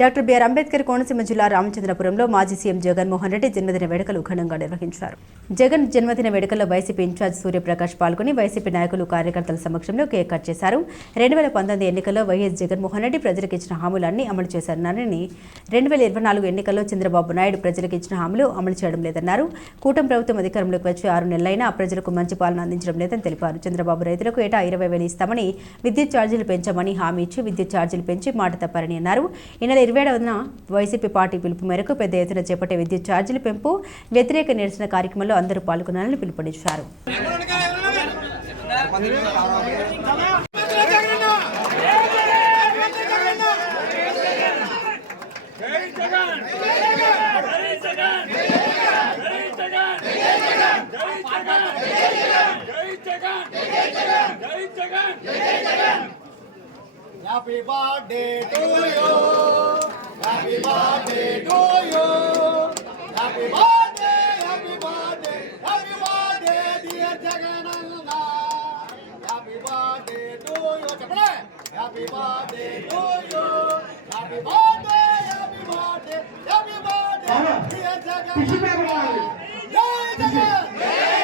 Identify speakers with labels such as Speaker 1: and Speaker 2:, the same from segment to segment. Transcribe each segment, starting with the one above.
Speaker 1: Doctor BR Ambedkar Konaseema జిల్లా రామచంద్రపురంలో మాజీ CM Jaganmohan Reddy జన్మదిన వేడుకలు ఘనంగా నిర్వహించారు. జగన్ జన్మదిన వేడుకల్లో వైసీపీ ఇన్ఛార్జ్ సూర్యప్రకాష్ పాల్గొని వైసీపీ నాయకులు కార్యకర్తల సమక్షంలో కేక్ కట్ చేశారు. రెండు వేల పంతొమ్మిది ఎన్నికల్లో వైఎస్ జగన్మోహన్ రెడ్డి ప్రజలకు ఇచ్చిన హామీలన్నీ అమలు చేశారన్నారని రెండు వేల ఇరవై నాలుగు ఎన్నికల్లో చంద్రబాబు నాయుడు ప్రజలకు ఇచ్చిన హామీలు అమలు చేయడం లేదన్నారు. కూటమి ప్రభుత్వం అధికారంలోకి వచ్చి ఆరు నెలలైనా ప్రజలకు మంచి పాలన అందించడం లేదని తెలిపారు. చంద్రబాబు రైతులకు ఏటా ఇరవై వేలు ఇస్తామని విద్యుత్ ఛార్జీలు పెంచామని హామీ ఇచ్చి విద్యుత్ ఛార్జీలు పెంచి మాట తప్పారని అన్నారు. ఈ నెల ఇరవై ఏడవన వైసీపీ పార్టీ పిలుపు మేరకు పెద్ద ఎత్తున చేపట్టే విద్యుత్ ఛార్జీల పెంపు వ్యతిరేక నిరసన కార్యక్రమంలో అందరూ పాల్గొనాలని పిలుపునిచ్చారు.
Speaker 2: Happy birthday to you. Happy birthday to you. Happy birthday, happy birthday, happy birthday, dear Jagananda. Happy birthday to you. Chapale. Happy birthday to you. Happy birthday, happy birthday, happy birthday, dear Jagananda. Jai Jagananda.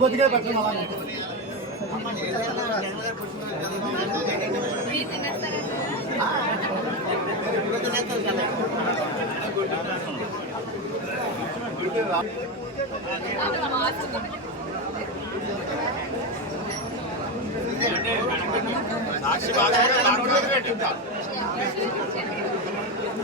Speaker 2: కొద్దిగా పెట్టండి అలాగే బాబా తెల్లవరమ్మా
Speaker 3: కానీ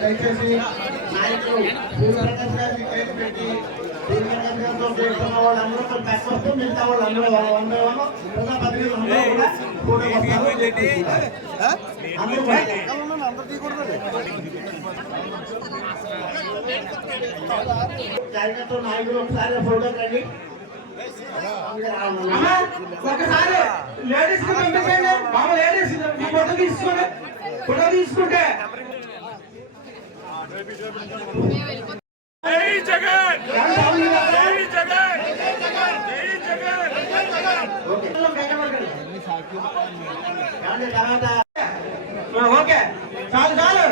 Speaker 3: దయచేసి నాయకులు పెట్టి వంద వాళ్ళు ప్రజాప్రతినిధులు అందరూ కూడా కూటమి వస్తారు. అందరూ కూడా కార్యకర్తలు నాయకులు ఒకసారి ఫోటో కండి
Speaker 4: అమ్మా, ఒకసారి లేడీస్కి పంపించండి మామ లేడీస్ మీ ఫోటో తీసుకోండి ఫోటో తీసుకుంటే
Speaker 5: జై జగన్ జై జగన్ జై జగన్
Speaker 3: ఏమండి తర్వాత
Speaker 4: ఓకే. చాలు చాలు.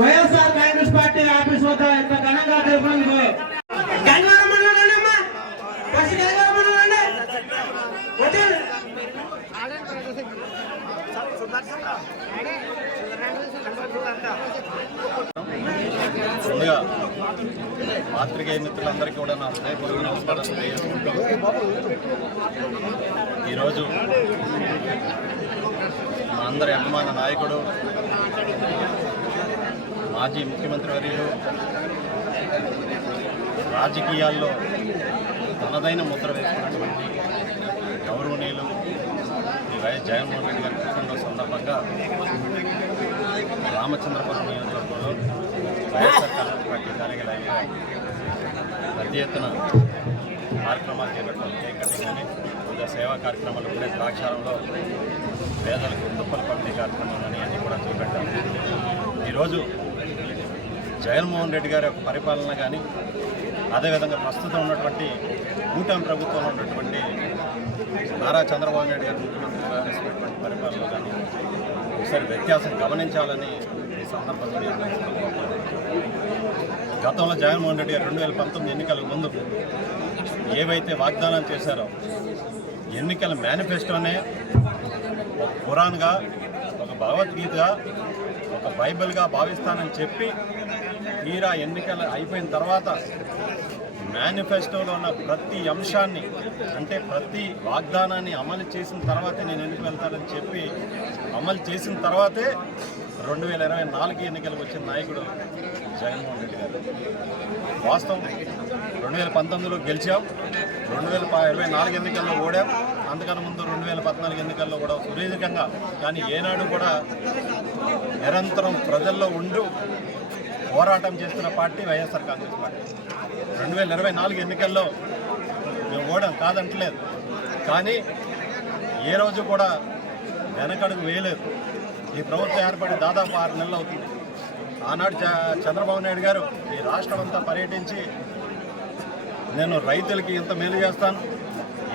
Speaker 4: వైఎస్ఆర్ కాంగ్రెస్ పార్టీ ఆఫీస్ వద్ద ఇంత ఘనంగా అమ్మా. ఫస్ట్ వచ్చి
Speaker 6: ముందుగా పాత్రికేయ మిత్రులందరికీ కూడా నా హృదయపూర్వక నమస్కారం తెలియజేసుకుంటూ ఈరోజు మా అందరి అభిమాన నాయకుడు మాజీ ముఖ్యమంత్రి వర్యులు రాజకీయాల్లో తనదైన ముద్ర వేసుకున్నటువంటి గౌరవనీయులు వైఎస్ జగన్మోహన్ రెడ్డి గారి కుటుంబ సందర్భంగా రామచంద్రపురం నియోజకవర్గం వైఎస్ఆర్ కాంగ్రెస్ పార్టీ కార్యాలయంలో పెద్ద ఎత్తున కార్యక్రమాలు చేపట్టడం కేక్ కటింగ్ కానీ వివిధ సేవా కార్యక్రమాలు ఉండే ద్రాక్షారంలో పేదలకు దుప్పల పంపిణీ కార్యక్రమాలు అని అన్నీ కూడా చేపట్టాం ఈరోజు జగన్మోహన్ రెడ్డి గారి యొక్క పరిపాలన కానీ అదేవిధంగా ప్రస్తుతం ఉన్నటువంటి కూటమి ప్రభుత్వంలో ఉన్నటువంటి నారా చంద్రబాబు నాయుడు గారు ముఖ్యమంత్రి పరిపాలన కానీ ఒకసారి వ్యత్యాసం గమనించాలని గతంలో జగన్మోహన్ రెడ్డి రెండు వేల పంతొమ్మిది ఎన్నికల ముందు ఏవైతే వాగ్దానాలు చేశారో ఎన్నికల మేనిఫెస్టోనే ఒక ఖురాన్గా ఒక భగవద్గీతగా ఒక బైబిల్గా భావిస్తానని చెప్పి తీరా ఎన్నికలు అయిపోయిన తర్వాత మేనిఫెస్టోలో ఉన్న ప్రతి అంశాన్ని అంటే ప్రతి వాగ్దానాన్ని అమలు చేసిన తర్వాతే నేను ఎన్నికలు వెళ్తానని చెప్పి అమలు చేసిన తర్వాతే రెండు వేల ఇరవై నాలుగు ఎన్నికలకు వచ్చిన నాయకుడు జగన్మోహన్ రెడ్డి గారు. వాస్తవం రెండు వేల పంతొమ్మిదిలో గెలిచాం రెండు వేల ఇరవై నాలుగు ఎన్నికల్లో ఓడాం అంతకన్నా ముందు రెండు వేల పద్నాలుగు ఎన్నికల్లో కూడా సుదీర్ఘంగా కానీ ఏనాడు కూడా నిరంతరం ప్రజల్లో ఉండు పోరాటం చేస్తున్న పార్టీ వైఎస్ఆర్ కాంగ్రెస్ పార్టీ. రెండు వేల ఇరవై నాలుగు ఎన్నికల్లో మేము ఓడాం కాదంటలేదు. కానీ ఏ రోజు కూడా వెనకడుగు వేయలేదు. ఈ ప్రభుత్వం ఏర్పడి దాదాపు ఆరు నెలలు అవుతుంది. ఆనాడు చ- చంద్రబాబు నాయుడు గారు ఈ రాష్ట్రం అంతా పర్యటించి నేను రైతులకి ఇంత మేలు చేస్తాను.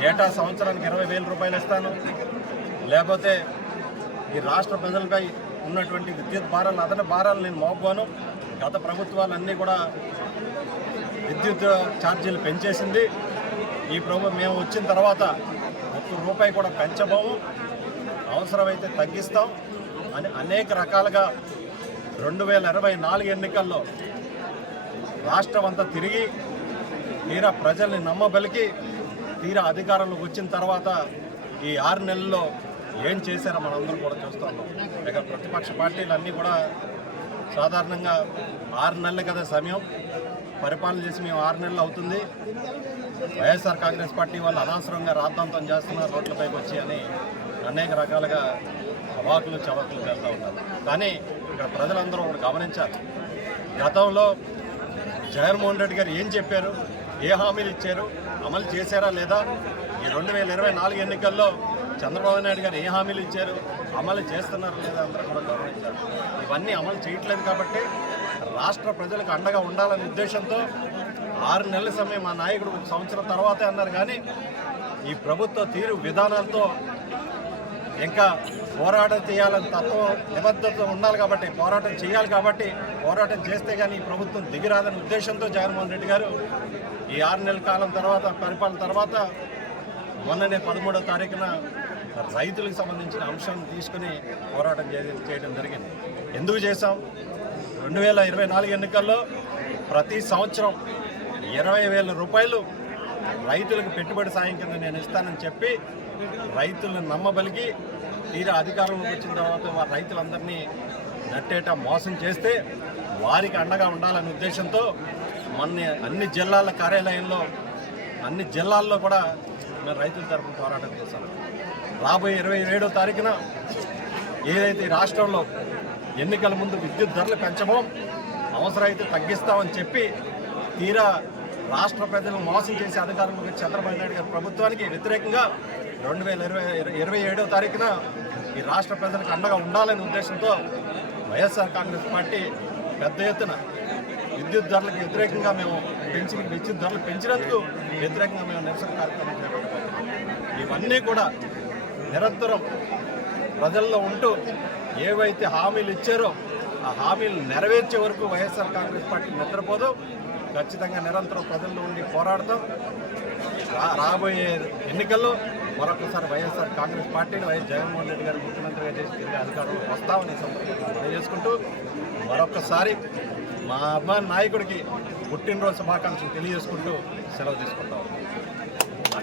Speaker 6: ఏటా సంవత్సరానికి ఇరవై వేల రూపాయలు ఇస్తాను. లేకపోతే ఈ రాష్ట్ర ప్రజలపై ఉన్నటువంటి విద్యుత్ భారాలు అతని భారాలు నేను మోపను గత ప్రభుత్వాలన్నీ కూడా విద్యుత్ ఛార్జీలు పెంచేసింది. ఈ ప్రభుత్వం మేము వచ్చిన తర్వాత ఒక్క రూపాయి కూడా పెంచబోము. అవసరమైతే తగ్గిస్తాం. అనేక రకాలుగా రెండు వేల ఇరవై నాలుగు ఎన్నికల్లో రాష్ట్రం అంతా తిరిగి తీరా ప్రజల్ని నమ్మబలికి తీరా అధికారంలోకి వచ్చిన తర్వాత ఈ ఆరు నెలల్లో ఏం చేశారో మనందరం కూడా చూస్తున్నాం ఇక ప్రతిపక్ష పార్టీలు అన్నీ కూడా సాధారణంగా ఆరు నెలలు కదా సమయం. పరిపాలన చేసి మేము ఆరు నెలలు అవుతుంది. వైఎస్ఆర్ కాంగ్రెస్ పార్టీ వాళ్ళు అనవసరంగా రాద్ధాంతం చేస్తున్నారు రోడ్లపైకి వచ్చి అని అనేక రకాలుగా అవాకులు చవాకులు చేస్తూ ఉంటారు. కానీ ఇక్కడ ప్రజలందరూ ఒకటి గమనించాలి. గతంలో జగన్మోహన్ రెడ్డి గారు ఏం చెప్పారు? ఏ హామీలు ఇచ్చారు? అమలు చేశారా లేదా? ఈ రెండు వేల ఇరవై నాలుగు ఎన్నికల్లో చంద్రబాబు నాయుడు గారు ఏ హామీలు ఇచ్చారు? అమలు చేస్తున్నారు లేదా అందరూ కూడా గమనించారు ఇవన్నీ అమలు చేయట్లేదు కాబట్టి రాష్ట్ర ప్రజలకు అండగా ఉండాలనే ఉద్దేశంతో ఆరు నెలల సమయం మా నాయకుడు ఒక సంవత్సరం తర్వాతే అన్నారు. కానీ ఈ ప్రభుత్వ తీరు విధానాలతో ఇంకా పోరాటం చేయాలని తత్వం నిబద్ధత ఉండాలి కాబట్టి పోరాటం చేయాలి కాబట్టి పోరాటం చేస్తే కానీ ఈ ప్రభుత్వం దిగిరాదనే ఉద్దేశంతో జగన్మోహన్ రెడ్డి గారు ఈ ఆరు నెలల కాలం తర్వాత పరిపాలన తర్వాత మొన్ననే పదమూడో తారీఖున రైతులకు సంబంధించిన అంశం తీసుకుని పోరాటం చేయడం జరిగింది. ఎందుకు చేశాం? రెండు వేల ఇరవై నాలుగు ఎన్నికల్లో ప్రతి సంవత్సరం ఇరవై వేల రూపాయలు రైతులకు పెట్టుబడి సాయం కింద నేను ఇస్తానని చెప్పి రైతులను నమ్మబలిగి తీరా అధికారంలోకి వచ్చిన తర్వాత వారి రైతులందరినీ నట్టేట మోసం చేస్తే వారికి అండగా ఉండాలనే ఉద్దేశంతో మొన్న అన్ని జిల్లాల కార్యాలయంలో అన్ని జిల్లాల్లో కూడా మేము రైతుల తరఫున పోరాటం చేశాం రాబోయే ఇరవై ఏడో తారీఖున ఏదైతే రాష్ట్రంలో ఎన్నికల ముందు విద్యుత్ ధరలు పెంచమో అవసరమైతే తగ్గిస్తామని చెప్పి తీరా రాష్ట్ర ప్రజలను మోసం చేసే అధికారంలోకి చంద్రబాబు నాయుడు గారి ప్రభుత్వానికి వ్యతిరేకంగా రెండు వేల ఇరవై ఇరవై ఏడో తారీఖున ఈ రాష్ట్ర ప్రజలకు అండగా ఉండాలనే ఉద్దేశంతో వైఎస్ఆర్ కాంగ్రెస్ పార్టీ పెద్ద ఎత్తున విద్యుత్ ధరలకు వ్యతిరేకంగా మేము పెంచి విద్యుత్ ధరలు పెంచినందుకు వ్యతిరేకంగా మేము నిరసన కార్యక్రమం చేపట్టబోతున్నాం ఇవన్నీ కూడా నిరంతరం ప్రజల్లో ఉంటూ ఏవైతే హామీలు ఇచ్చారో ఆ హామీలు నెరవేర్చే వరకు వైఎస్ఆర్ కాంగ్రెస్ పార్టీ నిద్రపోదు. ఖచ్చితంగా నిరంతరం ప్రజల్లో ఉండి పోరాడతాం. రా- రాబోయే ఎన్నికల్లో మరొకసారి వైఎస్ఆర్ కాంగ్రెస్ పార్టీని వైఎస్ జగన్మోహన్ రెడ్డి గారు ముఖ్యమంత్రిగా చేసి తిరిగి అధికారంలో వస్తామని తెలియజేసుకుంటూ మరొకసారి మా అభిమాన నాయకుడికి పుట్టినరోజు శుభాకాంక్షలు తెలియజేసుకుంటూ సెలవు తీసుకుంటాం.